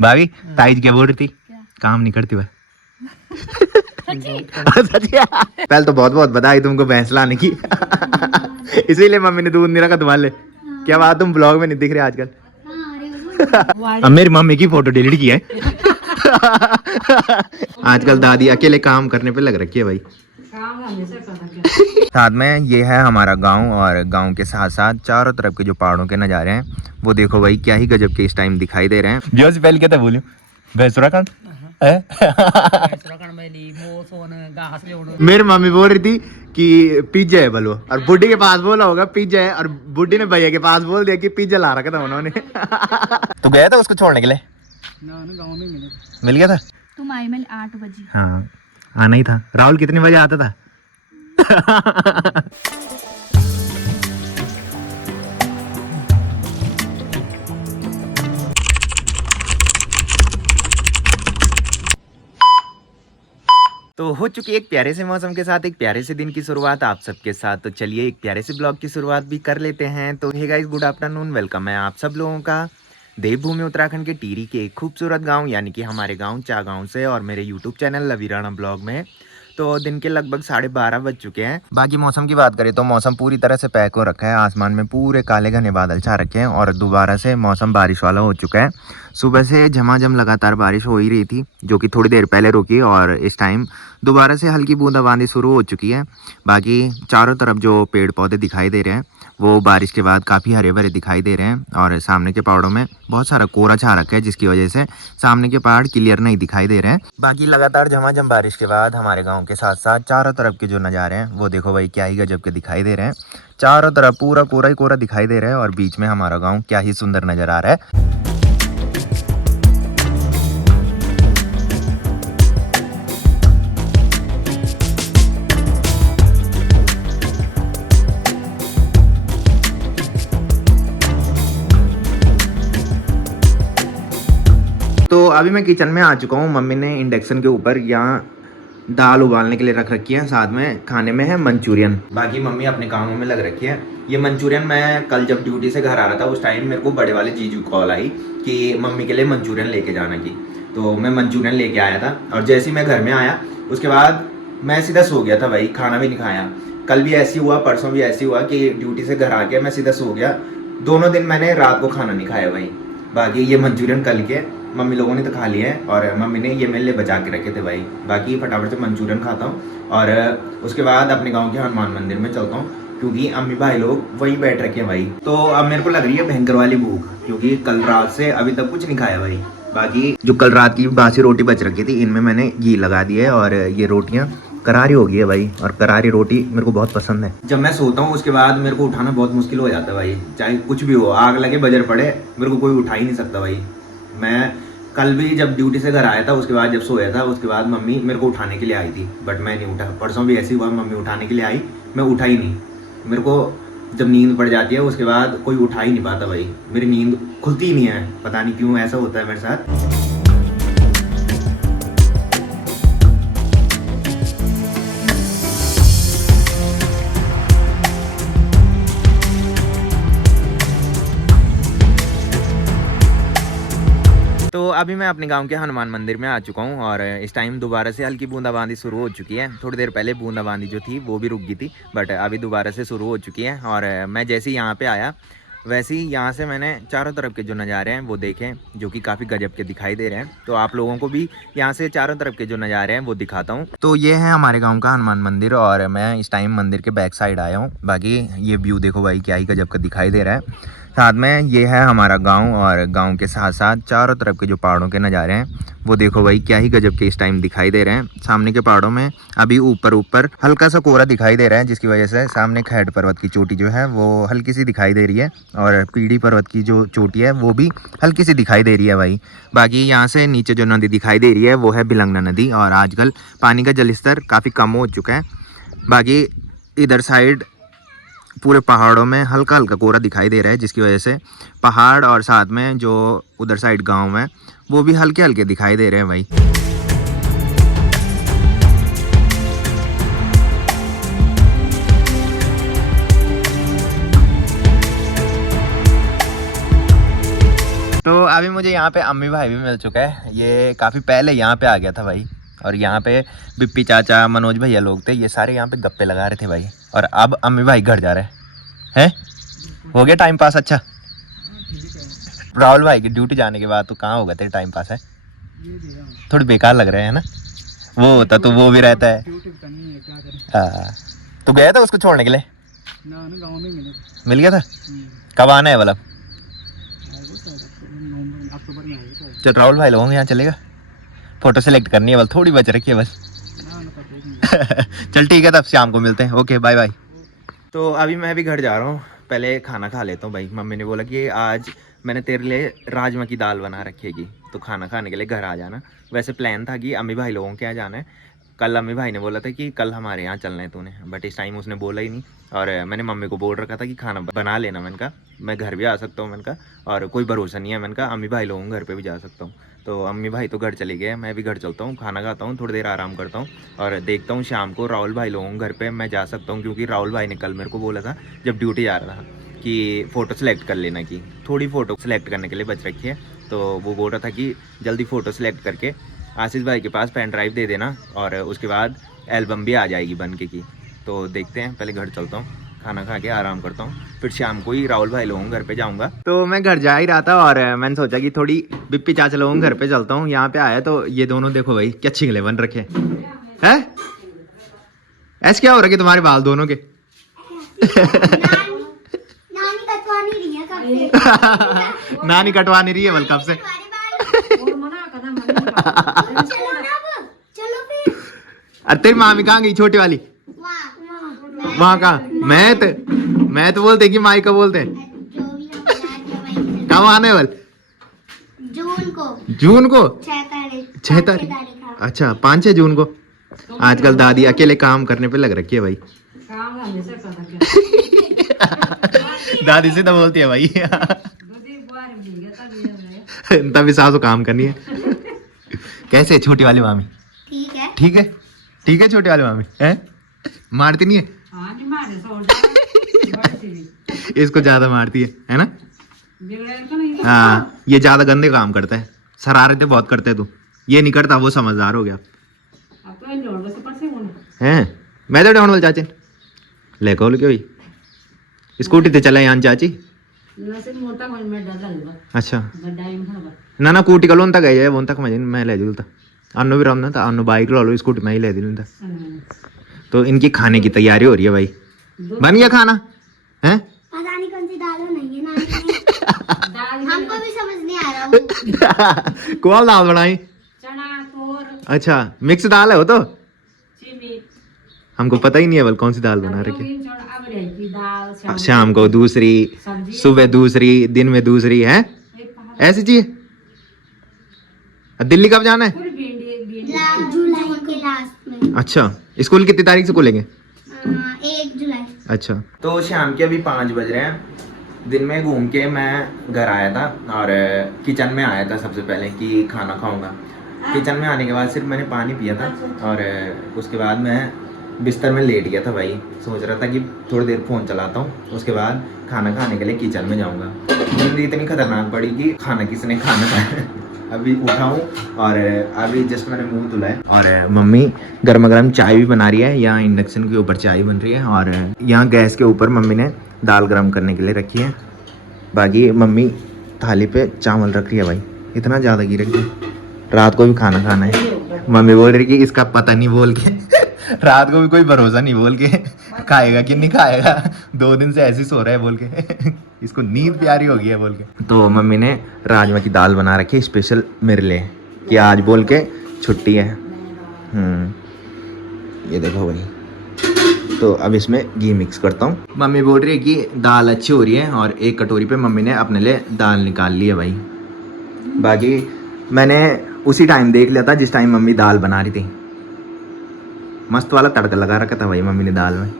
भाभी ताईज क्या बोल रही थी? काम नहीं करती वह। पहले तो बहुत बहुत बधाई तुमको भैंस लाने की। इसीलिए मम्मी ने दूध नहीं रखा तुम्हारे। क्या बात, तुम ब्लॉग में नहीं दिख रहे आजकल। अब मेरी मम्मी की फोटो डिलीट की है। आजकल दादी अकेले काम करने पे लग रखी है भाई। साथ में ये है हमारा गांव, और गांव के साथ साथ चारों तरफ के जो पहाड़ों के नज़ारे हैं वो देखो भाई, क्या ही गजब के इस टाइम दिखाई दे रहे हैं। जो से पहले क्या था बोलियो भैंसुराखंड है। मेरी मम्मी बोल रही थी कि पिज्जा है बोलो, और बुड्ढी के पास बोला होगा पिज्जा है, और बुड्ढी ने भैया के पास बोल दिया कि पिज्जा ला रखा था उन्होंने। तो गया था उसको छोड़ने के लिए? मिल गया था। तुम आई मिल 8 बजे। हाँ आना ही था। राहुल कितने बजे आता था? तो हो चुकी एक प्यारे से मौसम के साथ एक प्यारे से दिन की शुरुआत आप सबके साथ। तो चलिए एक प्यारे से ब्लॉग की शुरुआत भी कर लेते हैं। तो hey guys, good afternoon, welcome है आप सब लोगों का देवभूमि उत्तराखंड के टिहरी के एक खूबसूरत गांव यानी कि हमारे गांव चागांव से, और मेरे यूट्यूब चैनल लवी राणा ब्लॉग में। तो दिन के लगभग 12:30 बज चुके हैं। बाकी मौसम की बात करें तो मौसम पूरी तरह से पैक हो रखा है। आसमान में पूरे काले घने बादल छा रखे हैं, और दोबारा से मौसम बारिश वाला हो चुका है। सुबह से झमाझम लगातार बारिश हो ही रही थी, जो कि थोड़ी देर पहले रुकी, और इस टाइम दोबारा से हल्की बूंदाबांदी शुरू हो चुकी है। बाकी चारों तरफ जो पेड़ पौधे दिखाई दे रहे हैं वो बारिश के बाद काफ़ी हरे भरे दिखाई दे रहे हैं, और सामने के पहाड़ों में बहुत सारा कोहरा छा रखा है, जिसकी वजह से सामने के पहाड़ क्लियर नहीं दिखाई दे रहे हैं। बाकी लगातार झमाझम बारिश के बाद हमारे गांव के साथ साथ चारों तरफ के जो नज़ारे हैं वो देखो भाई, क्या ही गजब के दिखाई दे रहे हैं। चारों तरफ पूरा कोहरा ही कोहरा दिखाई दे रहा है, और बीच में हमारा गाँव क्या ही सुंदर नज़र आ रहा है। तो अभी मैं किचन में आ चुका हूँ। मम्मी ने इंडक्शन के ऊपर यहाँ दाल उबालने के लिए रख रखी है, साथ में खाने में है मंचूरियन। बाकी मम्मी अपने कामों में लग रखी है। ये मंचूरियन मैं कल जब ड्यूटी से घर आ रहा था उस टाइम मेरे को बड़े वाले जीजू कॉल आई कि मम्मी के लिए मंचूरियन लेके जाना की। तो मैं मंचूरियन लेके आया था, और जैसे ही मैं घर में आया उसके बाद मैं सीधा सो गया था भाई, खाना भी नहीं खाया। कल भी ऐसी हुआ, परसों भी ऐसी हुआ कि ड्यूटी से घर आ गया मैं सीधा सो गया। दोनों दिन मैंने रात को खाना नहीं खाया भाई। बाकी ये मंचूरियन कल के मम्मी लोगों ने तो खा लिया है, और मम्मी ने ये मेरे लिए बचा के रखे थे भाई। बाकी फटाफट से मंचूरियन खाता हूँ, और उसके बाद अपने गांव के हनुमान मंदिर में चलता हूँ, क्योंकि अम्मी भाई लोग वहीं बैठ रखे हैं भाई। तो अब मेरे को लग रही है भयंकर वाली भूख, क्योंकि कल रात से अभी तक कुछ नहीं खाया भाई। बाकी जो कल रात की बासी रोटी बच रखी थी इनमें मैंने घी लगा दिया है, और ये रोटियाँ करारी हो गई है भाई, और करारी रोटी मेरे को बहुत पसंद है। जब मैं सोता हूँ उसके बाद मेरे को उठाना बहुत मुश्किल हो जाता है भाई, चाहे कुछ भी हो, आग लगे बजर पड़े, मेरे को कोई उठा ही नहीं सकता भाई। मैं कल भी जब ड्यूटी से घर आया था उसके बाद जब सोया था उसके बाद मम्मी मेरे को उठाने के लिए आई थी, बट मैं नहीं उठा। परसों भी ऐसे हुआ, मम्मी उठाने के लिए आई, मैं उठा ही नहीं। मेरे को जब नींद पड़ जाती है उसके बाद कोई उठा ही नहीं पाता भाई, मेरी नींद खुलती ही नहीं है, पता नहीं क्यों ऐसा होता है मेरे साथ। तो अभी मैं अपने गांव के हनुमान मंदिर में आ चुका हूं, और इस टाइम दोबारा से हल्की बूंदाबांदी शुरू हो चुकी है। थोड़ी देर पहले बूंदाबांदी जो थी वो भी रुक गई थी, बट अभी दोबारा से शुरू हो चुकी है। और मैं जैसे ही यहाँ पे आया वैसे ही यहाँ से मैंने चारों तरफ के जो नज़ारे हैं वो देखे, जो कि काफ़ी गजब के दिखाई दे रहे हैं। तो आप लोगों को भी यहाँ से चारों तरफ के जो नज़ारे हैं वो दिखाता हूँ। तो ये है हमारे गांव का हनुमान मंदिर, और मैं इस टाइम मंदिर के बैक साइड आया हूँ। बाकी ये व्यू देखो भाई, क्या ही गजब का दिखाई दे रहा है। साथ में ये है हमारा गांव, और गांव के साथ साथ चारों तरफ के जो पहाड़ों के नज़ारे हैं वो देखो भाई, क्या ही गजब के इस टाइम दिखाई दे रहे हैं। सामने के पहाड़ों में अभी ऊपर हल्का सा कोहरा दिखाई दे रहा है, जिसकी वजह से सामने खैड पर्वत की चोटी जो है वो हल्की सी दिखाई दे रही है, और पीढ़ी पर्वत की जो चोटी है वो भी हल्की सी दिखाई दे रही है भाई। बाकी यहाँ से नीचे जो नदी दिखाई दे रही है वो है बिलंगना नदी, और आजकल पानी का जलस्तर काफ़ी कम हो चुका है। बाकी इधर साइड पूरे पहाड़ों में हल्का हल्का कोहरा दिखाई दे रहा है, जिसकी वजह से पहाड़ और साथ में जो उधर साइड गांव है वो भी हल्के हल्के दिखाई दे रहे हैं भाई। तो अभी मुझे यहाँ पे अम्मी भाई भी मिल चुका है। ये काफ़ी पहले यहाँ पे आ गया था भाई, और यहाँ पे बिप्पी चाचा, मनोज भैया लोग थे, ये सारे यहाँ पे गप्पे लगा रहे थे भाई। और अब अम्मी भाई घर जा रहे हैं। हो गया टाइम पास? अच्छा, राहुल भाई की ड्यूटी जाने के बाद तो कहाँ होगा तेरे टाइम पास है? थोड़ी बेकार लग रहे हैं ना। वो होता तो वो भी रहता है। हाँ, तो गया था उसको छोड़ने के लिए? गाँव में मिल गया था? कब आना है मतलब? अक्टूबर में आएगा। तो राहुल भाई लोगों के यहाँ चलेगा? फोटो सेलेक्ट करनी है बस, थोड़ी बच रखी है बस। चल ठीक है, तब शाम को मिलते हैं। Okay bye bye. तो अभी मैं भी घर जा रहा हूँ, पहले खाना खा लेता हूँ भाई। मम्मी ने बोला कि आज मैंने तेरे लिए राजमा की दाल बना रखी, तो खाना खाने के लिए घर आ जाना। वैसे प्लान था कि अम्मी भाई लोगों के यहाँ जाना है। कल अम्मी भाई ने बोला था कि कल हमारे यहाँ चलना है तूने, बट इस टाइम उसने बोला ही नहीं। और मैंने मम्मी को बोल रखा था कि खाना बना लेना। मैंने कहा मैं घर भी आ सकता हूँ, मैंने कहा, और कोई भरोसा नहीं है। मैंने कहा अम्मी भाई लोगों घर पे भी जा सकता हूँ। तो अम्मी भाई तो घर चले गए, मैं भी घर चलता हूँ, खाना खाता हूँ, थोड़ी देर आराम करता हूँ, और देखता हूँ शाम को राहुल भाई लोगों घर पे मैं जा सकता हूँ। क्योंकि राहुल भाई ने कल मेरे को बोला था जब ड्यूटी जा रहा था कि फ़ोटो सेलेक्ट कर लेना, की थोड़ी फ़ोटो सेलेक्ट करने के लिए बच रखी है। तो वो बोल रहा था कि जल्दी फ़ोटो सेलेक्ट करके आशीष भाई के पास पेन ड्राइव दे देना, और उसके बाद एल्बम भी आ जाएगी बन के की। तो देखते हैं, पहले घर चलता हूँ, खाना खा के आराम करता हूँ, फिर शाम को ही राहुल भाई लोगों घर पे जाऊँगा। तो मैं घर जा ही रहा था और मैंने सोचा कि थोड़ी बिप्पी चाचा लोगों घर पे चलता हूँ। यहाँ पे आया तो ये दोनों देखो भाई क्या छिंगले बन रखे हैं। ऐसे क्या हो रहा है तुम्हारे बाल दोनों के? नानी कटवा नहीं रही है बल कब से। अरे तेरी मामी कहाँ गई छोटी वाली? वहाँ का मैं तो बोलते कि माई का बोलते कब आने वाल? जून को 6 तारीख। अच्छा 5-6 जून को। आजकल दादी अकेले काम करने पे लग रखी है भाई। दादी से तो बोलती है भाई तभी सासू काम करनी है। कैसे छोटी वाली मामी? ठीक है ठीक है छोटी वाली मामी है, मारती नहीं है? इसको ज्यादा मारती है ना? हाँ, ये ज्यादा गंदे काम करता है, शरारतें बहुत करते है। तू ये नहीं करता, वो समझदार हो गया है। मैं तो डाउन वाल चाचे ले कॉल क्यों स्कूटी ते चला यहाँ चाची? अच्छा ना ना कूटी का लोन तक गए वो तक मैं ले दूँ अन्नो भी रहा था, अन्नो बाइक लो स्कूटी मैं ही ले दूँ था। तो इनकी खाने की तैयारी हो रही है भाई। बन गया खाना है? पता नहीं कौन सी दाल बनाई है हमको भी समझ नहीं आ रहा। कौन दाल बनाई? चना तोर। अच्छा मिक्स दाल है वो तो? हमको पता ही नहीं है बल कौन सी दाल बना रखी है। शाम को दूसरी, सुबह दूसरी, दिन में दूसरी है, ऐसी चीज। दिल्ली कब जाना है? जुलाई के लास्ट में। अच्छा स्कूल कितनी तारीख से खुलेंगे? 1 जुलाई। अच्छा तो शाम के अभी 5 बज रहे हैं। दिन में घूम के मैं घर आया था और किचन में आया था सबसे पहले कि खाना खाऊंगा। किचन में आने के बाद सिर्फ मैंने पानी पिया था और उसके बाद मैं बिस्तर में लेट गया था भाई। सोच रहा था कि थोड़ी देर फ़ोन चलाता हूँ, उसके बाद खाना खाने के लिए किचन में जाऊँगा। नींद इतनी खतरनाक पड़ी कि खाना किसने खाना खाया। अभी उठा हूँ और अभी जस्ट मैंने मुंह धुला है और मम्मी गर्मा गर्म चाय भी बना रही है। यहाँ इंडक्शन के ऊपर चाय बन रही है और यहाँ गैस के ऊपर मम्मी ने दाल गर्म करने के लिए रखी है। बाकी मम्मी थाली पे चावल रख रही है भाई, इतना ज़्यादा गिर रही है। रात को भी खाना खाना है। मम्मी बोल रही कि इसका पता नहीं बोल के रात को भी कोई भरोसा नहीं बोल के खाएगा कि नहीं खाएगा। 2 दिन से ऐसे ही सो रहा है बोल के इसको नींद प्यारी हो गई है बोल के। तो मम्मी ने राजमा की दाल बना रखी है स्पेशल मेरे लिए कि आज बोल के छुट्टी है। ये देखो भाई। तो अब इसमें घी मिक्स करता हूँ। मम्मी बोल रही है कि दाल अच्छी हो रही है और एक कटोरी पे मम्मी ने अपने लिए दाल निकाल ली है भाई। बाकी मैंने उसी टाइम देख लिया था जिस टाइम मम्मी दाल बना रही थी। मस्त वाला तड़का लगा रखा था भाई मम्मी ने दाल में।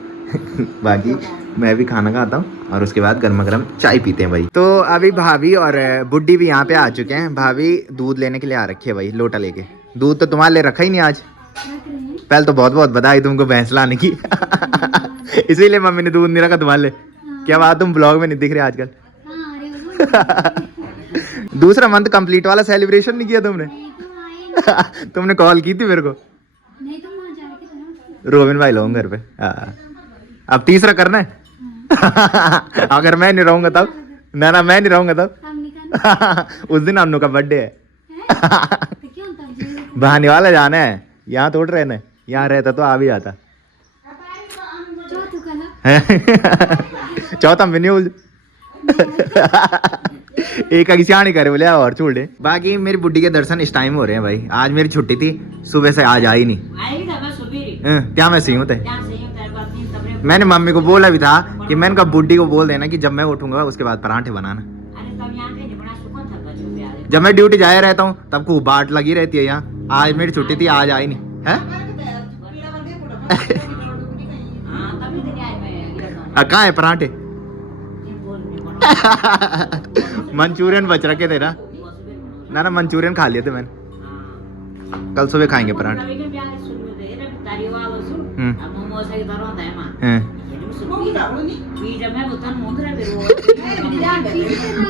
बाकी मैं भी खाना खाता हूँ और उसके बाद गर्मा गर्म चाय पीते हैं भाई। तो अभी भाभी और बुड्ढी भी यहाँ पे आ चुके हैं। भाभी दूध लेने के लिए आ रखी है भाई, लोटा लेके। दूध तो तुम्हारे लिए रखा ही नहीं आज। पहले तो बहुत बहुत बधाई तुमको भैंस लाने की। इसीलिए मम्मी ने दूध नहीं रखा तुम्हारे लिए। क्या बात, तुम ब्लॉग में नहीं दिख रहे आजकल। दूसरा मंथ कंप्लीट वाला सेलिब्रेशन नहीं किया तुमने? नहीं तो आए तुमने कॉल की थी मेरे को। नहीं तो वहाँ जाके करो। रोबिन भाई लाऊं घर पे। हाँ। अब तीसरा करना है। अगर मैं नहीं रहूंगा तब? ना मैं नहीं रहूंगा तब। हम निकाल उस दिन अन्नू का बर्थडे है। तो क्यों तब जाएगा? बहाने वाला जाना है, यहाँ थोड़ रहना है। यहाँ रहता तो आ भी जाता। चौथ कला चौथा भी नहीं बोल। एक अगी सियाणी करे बोले और छोड़े। बाकी मेरी बुड्ढी के दर्शन इस टाइम हो रहे हैं भाई। आज मेरी छुट्टी थी, सुबह से आज आई नहीं। क्या मैं सी हूँ ते? मैंने मम्मी को बोला भी था कि मैंने कहा बुड्ढी को बोल देना कि जब मैं उठूंगा उसके बाद पराठे बनाना। जब मैं ड्यूटी जाया रहता हूँ तब खूब बाट लगी रहती है यहाँ। आज मेरी छुट्टी थी, आज आई नहीं है। कहाँ है पराठे? मंचूरियन बच रखे थे ना मंचूरियन खा लिए थे मैंने। कल सुबह खाएंगे पराठे।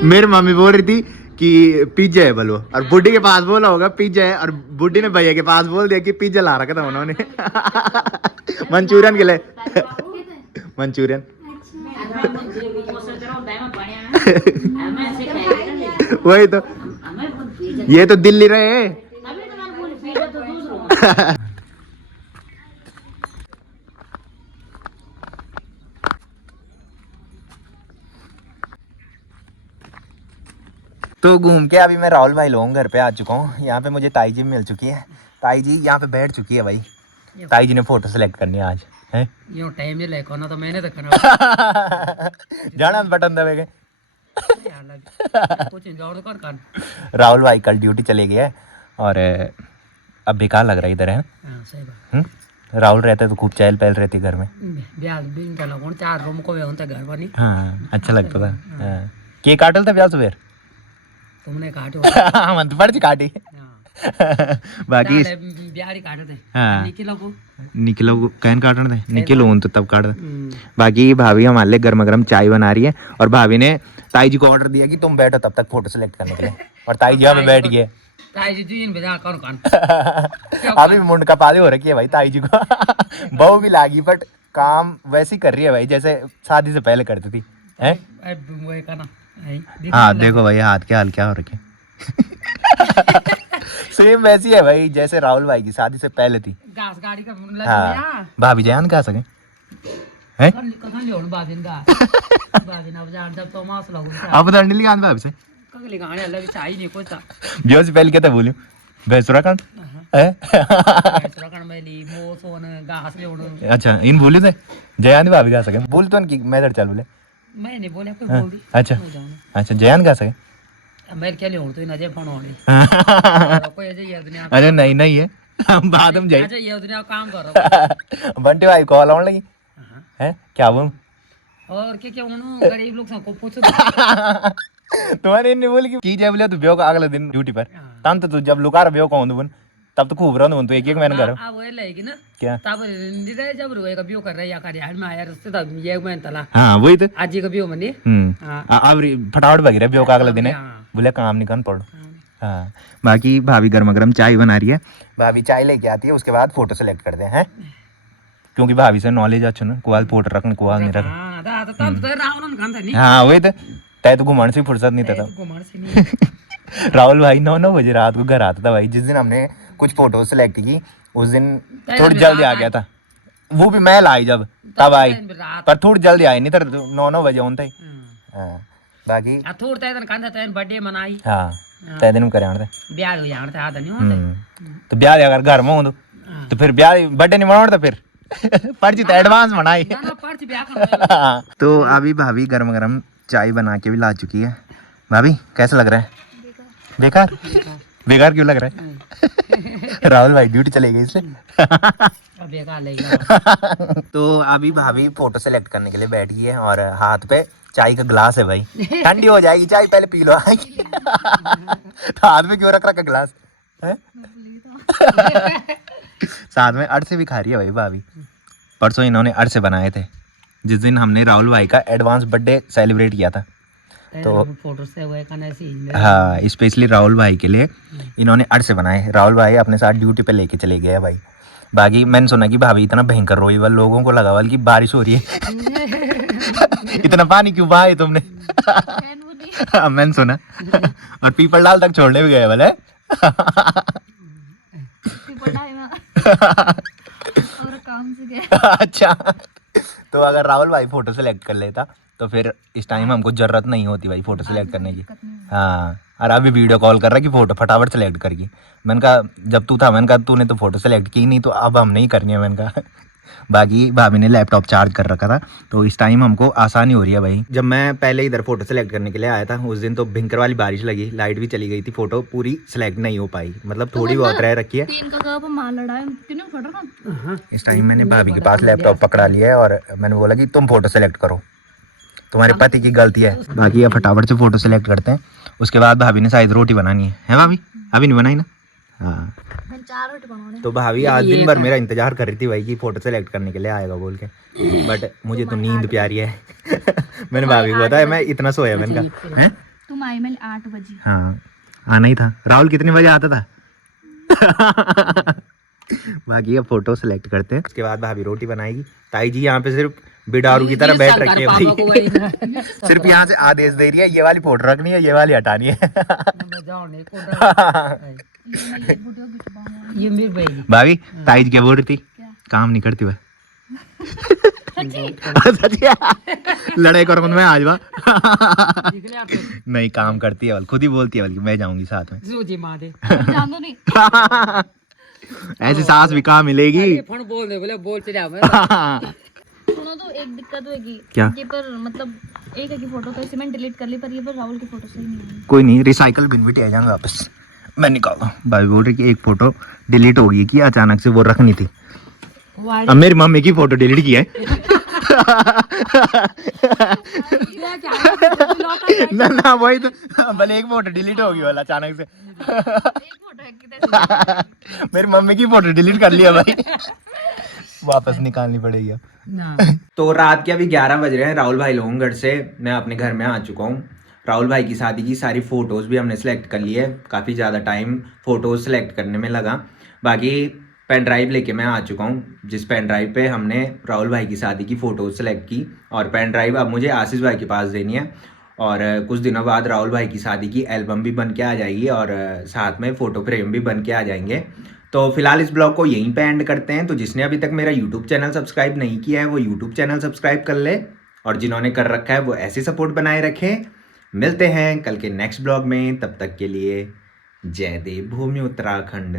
मेरी मम्मी बोल रही थी कि पिज्जा है बोलो, और बुड्ढी के पास बोला होगा पिज्जा है, और बुड्ढी ने भैया के पास बोल दिया कि पिज्जा ला रखा था उन्होंने। मंचूरियन के लिए। मंचूरियन। वही तो, ये तो दिल्ली रहे। तो घूम के अभी मैं राहुल भाई लोगों घर पे आ चुका हूँ। यहाँ पे मुझे ताई जी मिल चुकी है। ताई जी यहाँ पे बैठ चुकी है भाई। ताई जी ने फोटो सेलेक्ट करनी है आज है। यो टाइम ही लेको ना तो मैंने तो करना जाना बटन दबेगे। कुछ इंजॉय कर कर। राहुल भाई कल ड्यूटी चले गए और अब बेकार लग रहा है इधर है। हां सही बात। राहुल रहता है तो खूब चहल पहल रहती घर में। ब्याह दिन का लगन 4 रूम को वे होता घर बनी। हाँ अच्छा लगता था। हाँ। केक काटल था ब्याह सुबह? तुमने काटो। मन तो पड़ काटी। बाकी ब्याह काटे थे। हाँ निकलो कहन काटने थे, निकलो तो तब काट। बाकी भाभी हमारे लिए गर्मा गर्म चाय बना रही है और भाभी ने ताई जी को ऑर्डर दिया कि तुम बैठो तब तक फोटो सेलेक्ट करने के लिए, और ताई जी यहाँ पे बैठ गए। ताई जी दिन बजा कौन कौन अभी मुंड का पाले हो रखी है भाई ताई जी को। बहू भी लागी बट काम वैसी कर रही है भाई जैसे शादी से पहले करती थी हैं। हाँ देखो भाई हाथ के हाल क्या हो रखे। सेम वैसी है भाई जैसे राहुल भाई की शादी से पहले थी। घास गाड़ी का हाँ भाभी जयान कहा सके हैं। अब तो अंडली आन भाभी से ब्याह से पहले क्या था बोलियो भैंसुरा कांड है। अच्छा इन बोले थे जयान भाभी कहा सके बोल तो कि मैं चल बोले मैं नहीं बोला कोई बोल दी। अच्छा अच्छा जयान कहा सके मैं क्या ले तो नजे फोन होड़ी कोई ऐसे याद नहीं। अरे नहीं नहीं है हम बाद में जाए। अच्छा ये दुनिया काम कर रहा बंटी भाई कॉल आने लगी है क्या बोल और क्या उन्होंने गरीब लोग को पूछो। तुम्हारे नहीं बोल की जाए बोले तो ब्याह का अगले दिन ड्यूटी पर तब तो तू जब लुकार ब्याह का हों तब तो खूब रहो तो एक एक महीने करो। अब वो लेगी ना क्या तब निरे जब रुए का ब्याह कर रहा है या कार्यालय में आया रास्ते तब ये मैं तला। हां वही तो आज का ब्याह मनी। अब फटाफट भाग रहे ब्याह का अगले दिन है बोले काम नहीं करना पड़। हाँ बाकी भाभी गर्मा गर्म चाय बना रही है। भाभी चाय लेके आती है उसके बाद फोटो सेलेक्ट करते हैं क्योंकि भाभी से नॉलेज अच्छो ना कुआल फोटो रखने कुआल नहीं रख। हाँ वही तो तय तो घुमाने से फुर्सत नहीं था। राहुल भाई 9 बजे रात को घर आता था भाई। जिस दिन हमने कुछ फोटो सेलेक्ट की उस दिन थोड़ी जल्दी आ गया था। वो भी मैं लाई जब तब आई पर थोड़ी जल्दी आई नहीं तो 9 बजे होता ही। बाकी बर्थडे मनाई। हाँ तय दिन करे आने ब्याह हो जाने आधा नहीं होता तो ब्याह अगर घर में हो तो फिर ब्याह बर्थडे नहीं मनाओ तो फिर पर्ची तो एडवांस मनाई। तो अभी भाभी गरम गरम चाय बना के भी ला चुकी है। भाभी कैसा लग रहा है? बेकार बेकार क्यों लग रहा है? राहुल भाई ड्यूटी चले गए इसलिए। बेकार लगेगा। तो अभी भाभी फोटो सेलेक्ट करने के लिए बैठ गई है और हाथ पे चाय का ग्लास है भाई। ठंडी हो जाएगी चाय पहले पी लो। तो हाथ में क्यों रख रखा ग्लास है? साथ में अरसे भी खा रही है भाई भाभी। परसों इन्होंने अरसे बनाए थे जिस दिन हमने राहुल भाई का एडवांस बर्थडे सेलिब्रेट किया था। तो फोटो से हुआ है ऐसे ही हाँ, स्पेशली राहुल भाई के लिए इन्होंने अर्ड से बनाए। राहुल भाई अपने साथ ड्यूटी पे लेके चले गए हैं भाई। बाकी मैंने सुना कि भाभी इतना भयंकर रोई, वाल लोगों को लगा वाल कि बारिश हो रही है। इतना पानी क्यों बहाए तुमने? मैंने सुना। और पीपल डाल तक छोड़ने भी गए वाले। अच्छा, तो अगर राहुल भाई फोटो सेलेक्ट कर लेता तो फिर इस टाइम हमको जरूरत नहीं होती भाई फोटो सेलेक्ट करने की। हाँ, और अभी वीडियो कॉल कर रहा कि फोटो फटाफट सेलेक्ट करके। मैंने कहा जब तू था, मैंने कहा तूने तो फोटो सेलेक्ट की नहीं, तो अब हम नहीं करनी है। मैंने कहा बाकी भाभी ने लैपटॉप चार्ज कर रखा था तो इस टाइम हमको आसानी हो रही है भाई। जब मैं पहले इधर फोटो सेलेक्ट करने के लिए आया था उस दिन तो भयंकर वाली बारिश लगी, लाइट भी चली गई थी, फोटो पूरी सेलेक्ट नहीं हो पाई, मतलब थोड़ी बहुत रह रखी है। इस टाइम मैंने भाभी के पास लैपटॉप पकड़ा लिया है और मैंने बोला कि तुम फोटो सेलेक्ट करो, तुम्हारे पति की गलती है। बाकी अब फटाफट से फोटो सेलेक्ट करते हैं, उसके बाद भाभी ने शायद रोटी बनानी है भाभी? अभी नहीं बनाई ना? हाँ, तो भाभी आज दिन भर मेरा इंतजार कर रही थी भाई कि फोटो सेलेक्ट करने के लिए आएगा बोल के, बट मुझे तो नींद प्यारी है। मैंने भाभी को बताया मैं इतना सोया। मैंने कहा हैं तुम आई मैं 8 बजे। हाँ, आना ही था। राहुल कितने बजे आता था? बाकी अब फोटो सेलेक्ट करते हैं, उसके बाद भाभी रोटी बनाएगी। ताई जी यहाँ पे सिर्फ बिडारू की तरह बैठ रखी है भाई। सिर्फ यहाँ से आदेश दे रही है ये वाली फोटो रखनी है, ये वाली हटानी है। भाभी ताई जी क्या बोल रही थी? काम नहीं करती वह। लड़ाई करूँ मैं आज बा। नहीं, काम करती है, खुद ही बोलती है बल्कि मैं जाऊंगी साथ में। ऐसी सास भी कहाँ मिलेगी? बोल सुनो तो एक दिक्कत होगी क्या? ये पर मतलब एक है कि फोटो तो इसे मैंने डिलीट कर ली, पर ये पर राहुल की फोटो सही नहीं है। कोई नहीं, रिसाइकल बिन भी आ जाएंगे वापस। मैं निकाला। भाई बोल रही कि एक फोटो डिलीट हो गई कि अचानक से वो रखनी थी। अब मेरी मम्मी की फोटो डिलीट की है। ना ना वही तो, भले एक फोटो डिलीट होगी वाला अचानक से। मेरी मम्मी की फोटो डिलीट कर लिया भाई, वापस निकालनी पड़ेगी अब। तो रात के अभी 11 बज रहे हैं। राहुल भाई लोगों घर से मैं अपने घर में आ चुका हूँ। राहुल भाई की शादी की सारी फ़ोटोज़ भी हमने सेलेक्ट कर ली है। काफ़ी ज़्यादा टाइम फ़ोटोज़ सेलेक्ट करने में लगा। बाकी पेन ड्राइव लेके मैं आ चुका हूँ, जिस पेन ड्राइव पे हमने राहुल भाई की शादी की फ़ोटोज़ सेलेक्ट की, और पेन ड्राइव अब मुझे आशीष भाई के पास देनी है। और कुछ दिनों बाद राहुल भाई की शादी की एल्बम भी बन के आ जाएगी और साथ में फ़ोटो फ्रेम भी बन के आ जाएंगे। तो फिलहाल इस ब्लॉग को यहीं पे एंड करते हैं। तो जिसने अभी तक मेरा यूट्यूब चैनल सब्सक्राइब नहीं किया है वो यूट्यूब चैनल सब्सक्राइब कर ले, और जिन्होंने कर रखा है वो ऐसे सपोर्ट बनाए रखें। मिलते हैं कल के नेक्स्ट ब्लॉग में, तब तक के लिए जय देव भूमि उत्तराखंड।